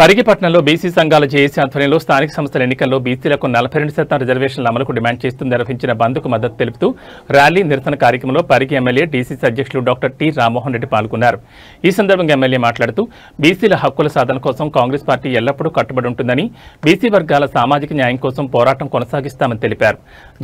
పరిగిపట్నంలో BC సంఘాల JAC ఆధ్వర్యంలో స్థానిక సంస్థల ఎన్నికల్లో బీసీలకు 42% రిజర్వేషన్ల అమలుకు డిమాండ్ చేస్తూ నిర్వహించిన బంద్కు మద్దతు తెలుపుతూ ర్యాలీ నిరసన కార్యక్రమంలో పరిగి ఎమ్మెల్యే డీసీసీ అధ్యక్షులు డాక్టర్ టి రామ్మోహన్ రెడ్డి పాల్గొన్నారు. ఈ సందర్భంగా ఎమ్మెల్యే మాట్లాడుతూ బీసీల హక్కుల సాధన కోసం కాంగ్రెస్ పార్టీ ఎల్లప్పుడూ కట్టుబడి ఉంటుందని, బీసీ వర్గాల సామాజిక న్యాయం కోసం పోరాటం కొనసాగిస్తామని తెలిపారు.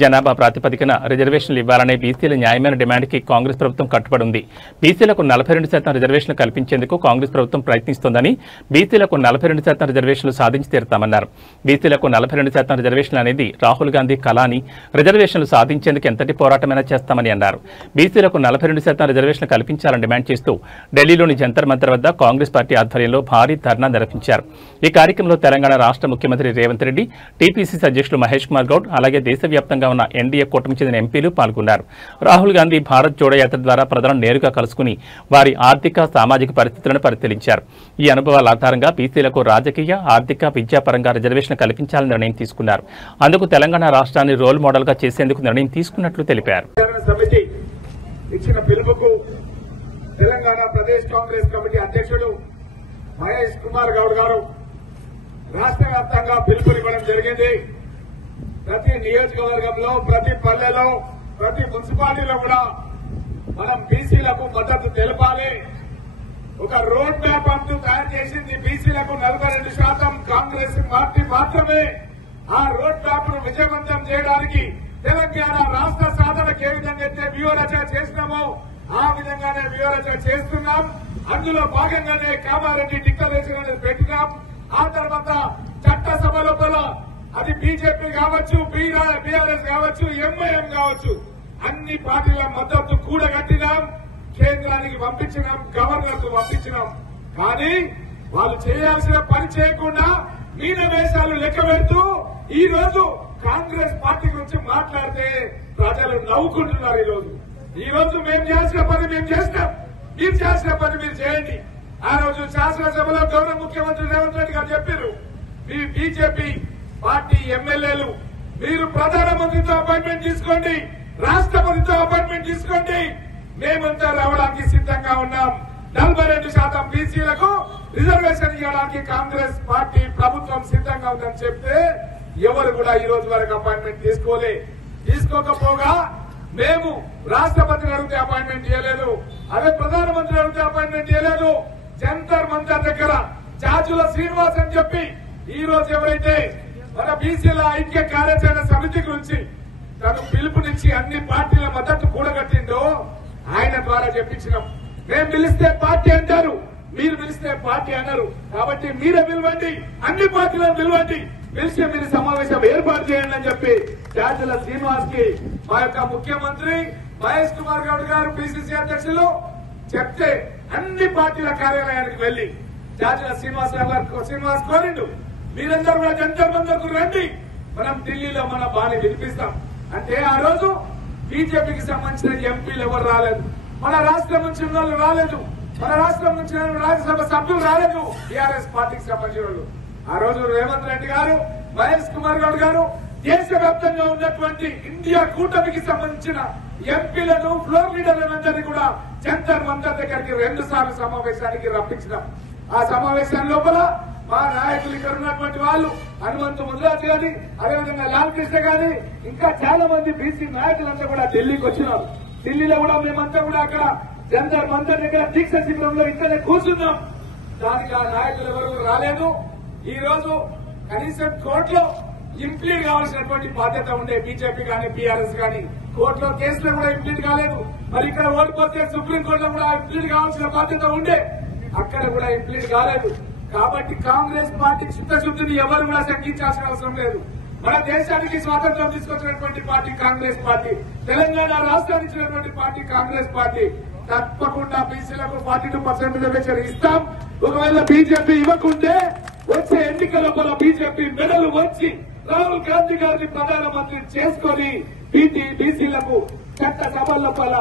జనాభా ప్రాతిపదికన రిజర్వేషన్లు ఇవ్వాలనే బీసీల న్యాయమైన డిమాండ్కి కాంగ్రెస్ ప్రభుత్వం కట్టుబడి ఉంది. బీసీలకు 42% రిజర్వేషన్లు కల్పించేందుకు కాంగ్రెస్ ప్రభుత్వం ప్రయత్నిస్తోందని, బీసీలకు 42% రిజర్వేషన్లు సాధించి తీరుతామన్నారు. బీసీలకు 42% రిజర్వేషన్లు అనేది రాహుల్ గాంధీ కళ అని, రిజర్వేషన్లు సాధించేందుకు ఎంతటి పోరాటమైనా చేస్తామని అన్నారు. బీసీలకు 42% రిజర్వేషన్లు కల్పించాలని డిమాండ్ చేస్తూ ఢిల్లీలోని జంతర్ మంతర్ వద్ద కాంగ్రెస్ పార్టీ ఆధ్వర్యంలో భారీ ధర్నా నిర్వహించారు. ఈ కార్యక్రమంలో తెలంగాణ రాష్ట్ర ముఖ్యమంత్రి రేవంత్ రెడ్డి, టీపీసీసీ అధ్యక్షులు మహేష్ కుమార్ గౌడ్, అలాగే దేశవ్యాప్తంగా ఉన్న ఎన్డీఏ కూటమికి చెందిన ఎంపీలు పాల్గొన్నారు. రాహుల్ గాంధీ భారత్ జోడో యాత్ర ద్వారా ప్రజలను నేరుగా కలుసుకుని వారి ఆర్థిక సామాజిక పరిస్థితులను పరిశీలించారు. ఈ అనుభవాల ఆధారంగా బీసీలకు రాజకీయ, ఆర్థిక, విద్యాపరంగా రిజర్వేషన్ కల్పించాలని నిర్ణయం తీసుకున్నారు. అందుకు తెలంగాణ రాష్ట్రాన్ని రోల్ మోడల్ గా చేసేందుకు నిర్ణయం తీసుకున్నట్లు తెలిపారు. ఇచ్చిన పిలుపుకు తెలంగాణ ప్రదేశ్ కాంగ్రెస్ కమిటీ అధ్యక్షుడు మహేష్ కుమార్ గౌడ్ గారు రాష్ట్ర వ్యాప్తంగా పిలుపునివ్వడం జరిగింది. ప్రతి నియోజకవర్గంలో, ప్రతి పల్లెలో, ప్రతి మున్సిపాలిటీలో కూడా మనం బీసీలకు మద్దతు తెలపాలి. ఒక రోడ్ మ్యాప్ అంటూ తయారు చేసింది బీసీలకు 42% కాంగ్రెస్ పార్టీ మాత్రమే. ఆ రోడ్ మ్యాప్ ను విజయవంతం చేయడానికి తెలంగాణ రాష్ట్ర సాధనకు ఏ విధంగా అయితే వ్యూహరచన చేసినామో ఆ విధంగానే వ్యూహరచన చేస్తున్నాం. అందులో భాగంగానే కామారెడ్డి డిక్లరేషన్ అనేది పెట్టినాం. ఆ తర్వాత చట్టసభ లోపల అది బీజేపీ కావచ్చు, బీఆర్ఎస్ కావచ్చు, ఎంఐఎం కావచ్చు, అన్ని పార్టీల మద్దతు కూడగట్టినాం. కేంద్రానికి పంపించినాం, గవర్నర్ కు పంపించినాం. కానీ వాళ్ళు చేయాల్సిన పని చేయకుండా మీనవేశాలు లెక్క పెడుతూ ఈ రోజు కాంగ్రెస్ పార్టీ గురించి మాట్లాడితే ప్రజలు నవ్వుకుంటున్నారు. ఈ రోజు మేము చేసిన పని మేము చేస్తాం, మీరు చేసిన పని మీరు చేయండి. ఆ రోజు శాసనసభలో గౌరవ ముఖ్యమంత్రి రేవంత్ రెడ్డి గారు చెప్పారు, మీ బీజేపీ పార్టీ ఎమ్మెల్యేలు మీరు ప్రధానమంత్రితో అపాయింట్మెంట్ తీసుకోండి, రాష్ట్రపతితో అపాయింట్మెంట్ తీసుకోండి, మేమంతా రావడానికి సిద్ధంగా ఉన్నాం. 42% బీసీలకు రిజర్వేషన్ ఇవ్వడానికి కాంగ్రెస్ పార్టీ ప్రభుత్వం సిద్ధంగా ఉందని చెప్తే ఎవరు కూడా ఈ రోజు వరకు అపాయింట్మెంట్ తీసుకోకపోగా మేము రాష్ట్రపతిని అడిగితే అపాయింట్మెంట్ ఇవ్వలేదు, అదే ప్రధానమంత్రి అడిగితే అపాయింట్మెంట్ ఇవ్వలేదు. జంతర్ మంతర్ దగ్గర జాజుల శ్రీనివాస్ అని చెప్పి ఈ రోజు ఎవరైతే మన బీసీల ఐక్య కార్యాచరణ సమితి గురించి తను పిలుపునిచ్చి అన్ని పార్టీల మద్దతు కూడగట్టిందో ఆయన ద్వారా చెప్పించినాం. మేము పిలిస్తే పార్టీ అంటారు, మీరు పిలిస్తే పార్టీ అన్నారు. కాబట్టి మీరే పిలవండి, అన్ని పార్టీలను పిలవండి, పిలిచి మీరు సమావేశం ఏర్పాటు చేయండి అని చెప్పి జాజుల శ్రీనివాస్ కి మా యొక్క ముఖ్యమంత్రి మహేష్ కుమార్ గౌడ్ గారు పిసిసి అధ్యక్షులు చెప్తే అన్ని పార్టీల కార్యాలయానికి వెళ్లి జాజుల శ్రీనివాస్ కోరిండు, మీరందరూ కూడా జంతర్ మంతర్కు రండి, మనం ఢిల్లీలో మన బాణి వినిపిస్తాం అంటే ఆ రోజు బీజేపీకి సంబంధించిన ఎంపీలు ఎవరు రాలేదు, మన రాష్ట్రం నుంచి ఉన్న వాళ్ళు రాలేదు, మన రాష్ట్రం నుంచి రాజ్యసభ సభ్యులు రాలేదు, టీఆర్ఎస్ పార్టీకి సంబంధించిన వాళ్ళు. ఆ రోజు రేవంత్ రెడ్డి గారు, మహేష్ కుమార్ గౌడ్ గారు దేశవ్యాప్తంగా ఉన్నటువంటి ఇండియా కూటమికి సంబంధించిన ఎంపీలను, ఫ్లోర్ లీడర్లందరినీ కూడా జంతర్ మంతర్ దగ్గరికి 2 సార్లు సమావేశానికి రప్పించినాం. ఆ సమావేశం లోపల మా నాయకులు ఇక్కడ ఉన్నటువంటి వాళ్ళు హనుమంతు ముదిరాజు గాని, అదేవిధంగా లాల్ కృష్ణ గాని, ఇంకా చాలా మంది బీసీ నాయకులంతా కూడా ఢిల్లీకి వచ్చినారు. ఢిల్లీలో కూడా మేమంతా కూడా అక్కడ జంతర్ మంతర్ దగ్గర దీక్ష శిబిరంలో ఇక్కడే కూర్చున్నాం. దానికి ఆ నాయకులు ఎవరు రాలేదు. ఈ రోజు కనీసం కోర్టులో ఇంప్లీడ్ కావాల్సినటువంటి బాధ్యత ఉండే బీజేపీ గాని, బీఆర్ఎస్ గాని కోర్టులో కేసులో కూడా ఇంప్లీడ్ కాలేదు. మరి ఇక్కడ ఓడిపోతే సుప్రీంకోర్టులో కూడా ఇంప్లీడ్ కావాల్సిన బాధ్యత ఉండే, అక్కడ కూడా ఇంప్లీడ్ కాలేదు. కాబట్టి కాంగ్రెస్ పార్టీ చిత్తశుద్ధిని ఎవరు కూడా శంకించాల్సిన అవసరం లేదు. మన దేశానికి స్వాతంత్ర్యం తీసుకొచ్చినటువంటి పార్టీ కాంగ్రెస్ పార్టీ, తెలంగాణ రాష్ట్రానికి ఇచ్చినటువంటి పార్టీ కాంగ్రెస్ పార్టీ. తప్పకుండా బీసీలకు 42% రిజర్వేషన్ ఇస్తాం. ఒకవేళ బీజేపీ ఇవ్వకుంటే వచ్చే ఎన్నికల లోపల బీజేపీ మెడలు వచ్చి రాహుల్ గాంధీ గారిని ప్రధానమంత్రి చేసుకుని బీసీలకు చట్ట సభల లోపల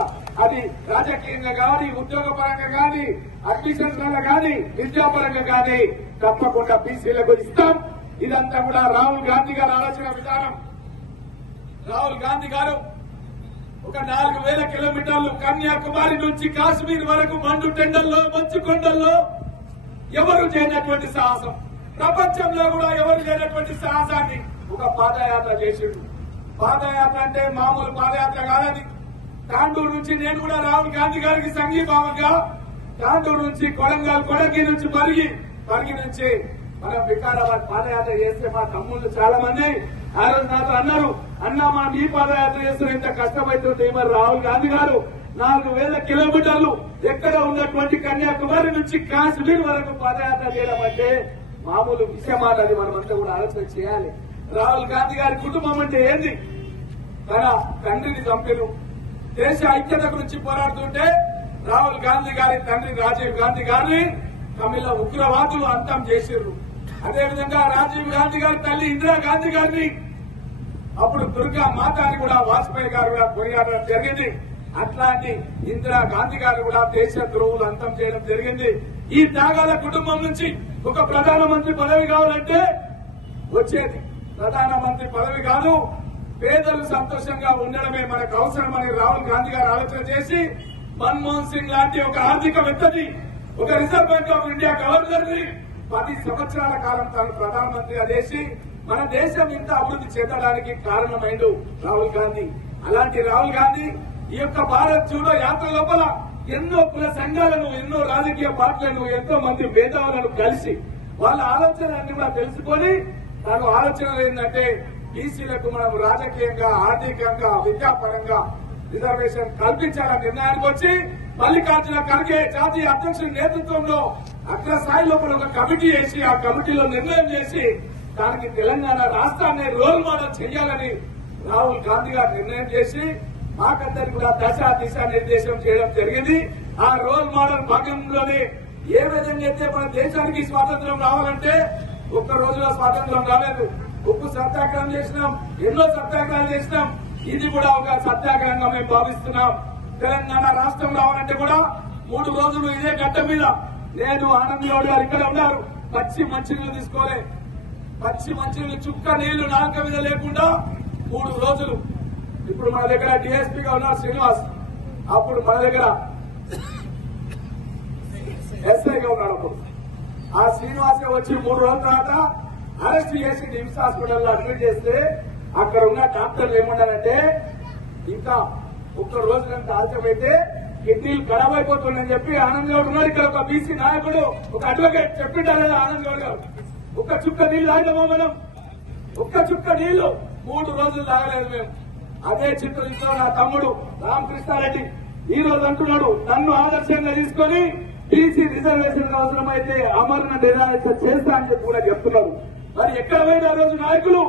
అది రాజకీయంగా కానీ, ఉద్యోగపరంగా కానీ, అడ్మిషన్స్ వల్ల కానీ, విద్యాపరంగా కానీ తప్పకుండా బీసీలకు ఇస్తాం. ఇదంతా కూడా రాహుల్ గాంధీ గారు ఆలోచన విధానం. రాహుల్ గాంధీ గారు ఒక 4000 కిలోమీటర్లు కన్యాకుమారి నుంచి కాశ్మీర్ వరకు మండు టెండల్లో, మంచు కొండల్లో ఎవరు చేయనటువంటి సాహసం, ప్రపంచంలో కూడా ఎవరు లేనటువంటి సాహసాన్ని ఒక పాదయాత్ర చేసిండు. పాదయాత్ర అంటే మామూలు పాదయాత్ర కాదని తాండూరు నుంచి నేను కూడా రాహుల్ గాంధీ గారికి సంఘీభావంగా తాండూరు నుంచి కొడంగి నుంచి పరిగి నుంచి మనం వికారాబాద్ పాదయాత్ర చేస్తే మా తమ్ముళ్ళు చాలా మంది ఆ రోజు నాతో అన్నారు, అన్నా మా మీ పాదయాత్ర చేస్తున్న ఇంత కష్టమైతుంది. మరి రాహుల్ గాంధీ గారు 4000 కిలోమీటర్లు ఎక్కడ ఉన్నటువంటి కన్యాకుమారి నుంచి కాశ్మీర్ వరకు పాదయాత్ర చేయడం అంటే మామూలు విషయమానది. మనమంతా కూడా ఆలోచన చేయాలి. రాహుల్ గాంధీ గారి కుటుంబం అంటే ఏంది? తన తండ్రిని చంపిను. దేశ ఐక్యత గురించి పోరాడుతుంటే రాహుల్ గాంధీ గారి తండ్రి రాజీవ్ గాంధీ గారిని తమిళ ఉగ్రవాదులు అంతం చేసిర్రు. అదేవిధంగా రాజీవ్ గాంధీ గారి తల్లి ఇందిరా గాంధీ గారిని అప్పుడు దుర్గా మాతాని కూడా వాజ్పేయి గారు కూడా కొనియాడడం జరిగింది. అట్లాంటి ఇందిరా గాంధీ గారు కూడా దేశ ద్రోహులు అంతం చేయడం జరిగింది. ఈ త్యాగాల కుటుంబం నుంచి ఒక ప్రధానమంత్రి పదవి కావాలంటే వచ్చేది ప్రధానమంత్రి పదవి కాదు, పేదలు సంతోషంగా ఉండడమే మనకు అవసరమని రాహుల్ గాంధీ గారు ఆలోచన చేసి మన్మోహన్ సింగ్ లాంటి ఒక ఆర్థికవేత్తని, ఒక reserve bank of India governor ని 10 సంవత్సరాల కాలం తాను ప్రధానమంత్రిగా చేసి మన దేశం ఇంత అభివృద్ధి చెందడానికి కారణమైండు రాహుల్ గాంధీ. అలాంటి రాహుల్ గాంధీ ఈ యొక్క భారత్ జోడో యాత్ర లోపల ఎన్నో కుల సంఘాలను, ఎన్నో రాజకీయ పార్టీలను, ఎంతో మంది మేధావులను కలిసి వాళ్ళ ఆలోచనలన్నీ కూడా తెలుసుకొని తను ఆలోచనలు ఏంటంటే బీసీలకు మనం రాజకీయంగా, ఆర్థికంగా, విద్యాపరంగా రిజర్వేషన్ కల్పించాలనే నిర్ణయానికి వచ్చి మల్లికార్జున ఖర్గే జాతీయ అధ్యక్షుడి నేతృత్వంలో అగ్రస్థాయి లోపల ఒక కమిటీ వేసి ఆ కమిటీలో నిర్ణయం చేసి దానికి తెలంగాణ రాష్ట్రాన్ని రోల్ మోడల్ చేయాలని రాహుల్ గాంధీ గారు నిర్ణయం చేసి మాకందరికి కూడా దిశా నిర్దేశం చేయడం జరిగింది. ఆ రోల్ మోడల్ భాగంలోనే ఏ విధంగా అయితే మన దేశానికి స్వాతంత్ర్యం రావాలంటే ఒక్క రోజులో స్వాతంత్ర్యం రాలేదు. ఉప్పు సత్యాగ్రహం చేసినాం, ఎన్నో సత్యాగ్రహాలు చేసినాం. ఇది కూడా ఒక సత్యాగ్రహంగా మేము భావిస్తున్నాం. తెలంగాణ రాష్ట్రం రావాలంటే కూడా 3 రోజులు ఇదే గడ్డ మీద నేను ఆనంద్ గౌడ్ గారు ఇక్కడ ఉన్నారు. పచ్చి మంచినీళ్లు తీసుకోలే, పచ్చి మంచినీళ్లు చుక్క నీళ్లు నాలుక మీద లేకుండా 3 రోజులు. ఇప్పుడు మన దగ్గర డిఎస్పీగా ఉన్నారు శ్రీనివాస్, అప్పుడు మన దగ్గర ఎస్ఐగా ఉన్నాడు. అప్పుడు ఆ శ్రీనివాస్ వచ్చి 3 రోజుల తర్వాత అరెస్ట్ చేసి నిమ్స్ హాస్పిటల్లో అడ్మిట్ చేస్తే అక్కడ ఉన్న డాక్టర్లు ఏమన్నారంటే ఇంకా 1 రోజు కనుక ఆలస్యమైతే కిడ్నీలు ఖరాబ్ అయిపోతుందని చెప్పి ఆనంద్ గౌడ్ ఉన్నారు ఇక్కడ ఒక బీసీ నాయకుడు, ఒక అడ్వకేట్ చెప్పింటారు కదా ఆనంద్ గౌడ్ గారు. ఒక్క చుక్క నీళ్లు తాగలేమో మనం, ఒక్క చుక్క నీళ్లు 3 రోజులు తాగలేదు మేము. అదే చిత్తూరులో నా తమ్ముడు రామకృష్ణారెడ్డి ఈ రోజు అంటున్నాడు, నన్ను ఆదర్శంగా తీసుకొని బీసీ రిజర్వేషన్ అవసరమైతే అమరణ నిరాశ చేస్తా అని చెప్పి కూడా చెప్తున్నారు. మరి ఎక్కడ పోయిన ఆ రోజు నాయకులు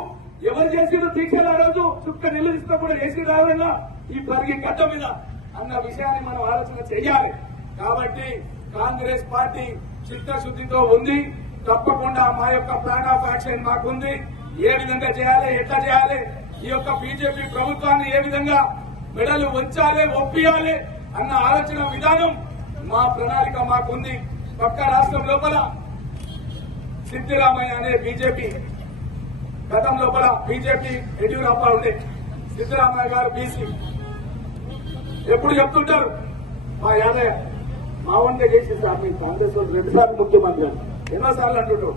ఎవరు చేసిరు దీక్షలు? ఆ రోజు చుక్క నీళ్లు తీసుకోకుండా చేసి రావాలన్నా ఈ పరిగి గడ్డ మీద అన్న విషయాన్ని మనం ఆలోచన చేయాలి. కాబట్టి కాంగ్రెస్ పార్టీ చిత్తశుద్దితో ఉంది. తప్పకుండా మా యొక్క ప్లాన్ ఆఫ్ యాక్షన్ మాకుంది. ఏ విధంగా చేయాలి, ఎట్లా చేయాలి, ఈ యొక్క బీజేపీ ప్రభుత్వాన్ని ఏ విధంగా మెడలు వంచాలి, ఒప్పియాలి అన్న ఆలోచన విధానం మా ప్రణాళిక మాకుంది. పక్క రాష్ట్రం లోపల సిద్దిరామయ్య అనే బీజేపీ గతం లోపల బీజేపీ యడ్యూరప్ప ఉండే, సిద్దిరామయ్య గారు బీసీ ఎప్పుడు చెప్తుంటారు మా యాదయ్య మా వంటే చేసి సార్ మీ కాంగ్రెస్ వాళ్ళు 2 సార్లు ముఖ్యమంత్రి అని ఎన్నోసార్లు అంటుంటారు.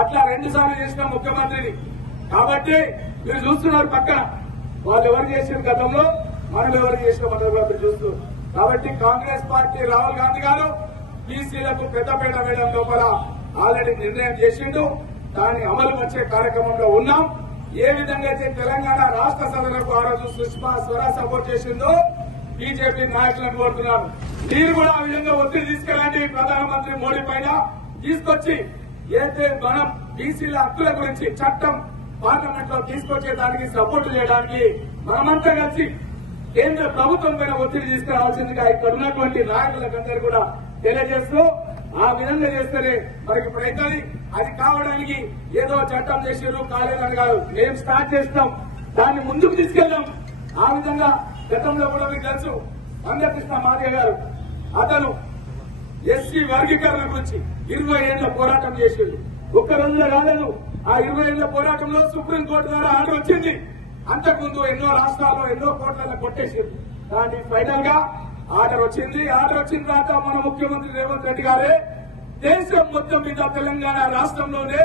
అట్లా 2 సార్లు చేసిన ముఖ్యమంత్రిని. కాబట్టి మీరు చూస్తున్నారు పక్కన వాళ్ళు ఎవరు చేసిన గతంలో, మనం ఎవరు చేసిన మనం చూస్తూ. కాబట్టి కాంగ్రెస్ పార్టీ రాహుల్ గాంధీ గారు బీసీలకు పెద్దపేట వేయడం లోపల ఆల్రెడీ నిర్ణయం చేసిండు. దాని అమలు వచ్చే కార్యక్రమంలో ఉన్నాం. ఏ విధంగా అయితే తెలంగాణ రాష్ట్ర సభలకు ఆ రోజు సుష్మా స్వరాజ్ సపోర్ట్ చేసిందో బీజేపీ నాయకులను కోరుతున్నాను, మీరు కూడా ఆ విధంగా ఒత్తిడి తీసుకెళ్ళండి ప్రధానమంత్రి మోడీ పైన. తీసుకొచ్చి అయితే మనం బీసీల హక్కుల గురించి చట్టం పార్లమెంట్ లో తీసుకొచ్చేదానికి సపోర్ట్ చేయడానికి మనమంతా కలిసి కేంద్ర ప్రభుత్వం పైన ఒత్తిడి తీసుకురావాల్సిందిగా ఇక్కడ ఉన్నటువంటి నాయకులకందరూ కూడా తెలియజేస్తూ, ఆ విధంగా చేస్తేనే మనకి ప్రయత్నం. అది కావడానికి ఏదో చట్టం చేసారు కాలేదని కాదు, మేము స్టార్ట్ చేస్తాం, దాన్ని ముందుకు తీసుకెళ్దాం. ఆ విధంగా గతంలో కూడా మీకు తెలుసు మందకృష్ణ మాదిగ గారు, అతను ఎస్సీ వర్గీకరణ గురించి 20 ఏళ్ల పోరాటం చేసిండు. ఒక్క రోజులో కాలేదు. ఆ 20 ఏళ్ల పోరాటంలో సుప్రీంకోర్టు ద్వారా ఆర్డర్ వచ్చింది. అంతకుముందు ఎన్నో రాష్ట్రాల్లో ఎన్నో కోట్లలో కొట్టేసింది. కానీ ఫైనల్ గా ఆర్డర్ వచ్చింది. ఆర్డర్ వచ్చిన తర్వాత మన ముఖ్యమంత్రి రేవంత్ రెడ్డి గారే దేశం మొత్తం మీద తెలంగాణ రాష్ట్రంలోనే